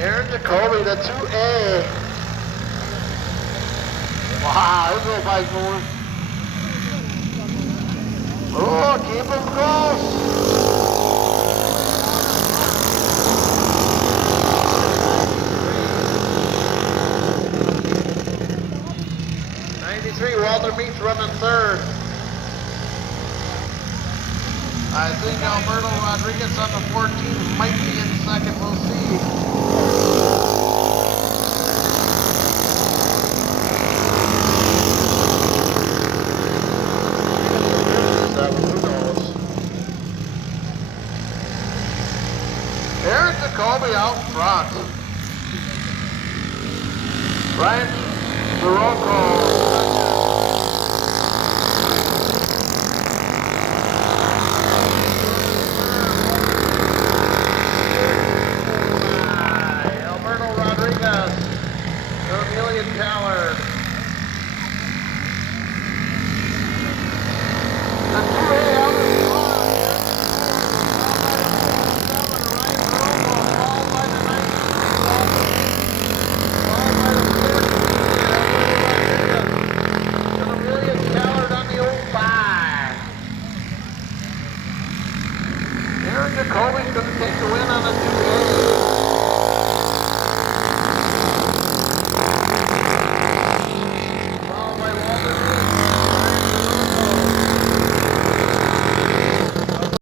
Aaron Jacoby, the 2A. Wow, this little bike's moving. Oh, keep him close. Walter Meeks running third. I think Alberto Rodriguez on the 14 might be in second. We'll see. Who knows? Aaron Jacoby out front. Ryan Sirocco. Rodriguez, Emilian Tallard.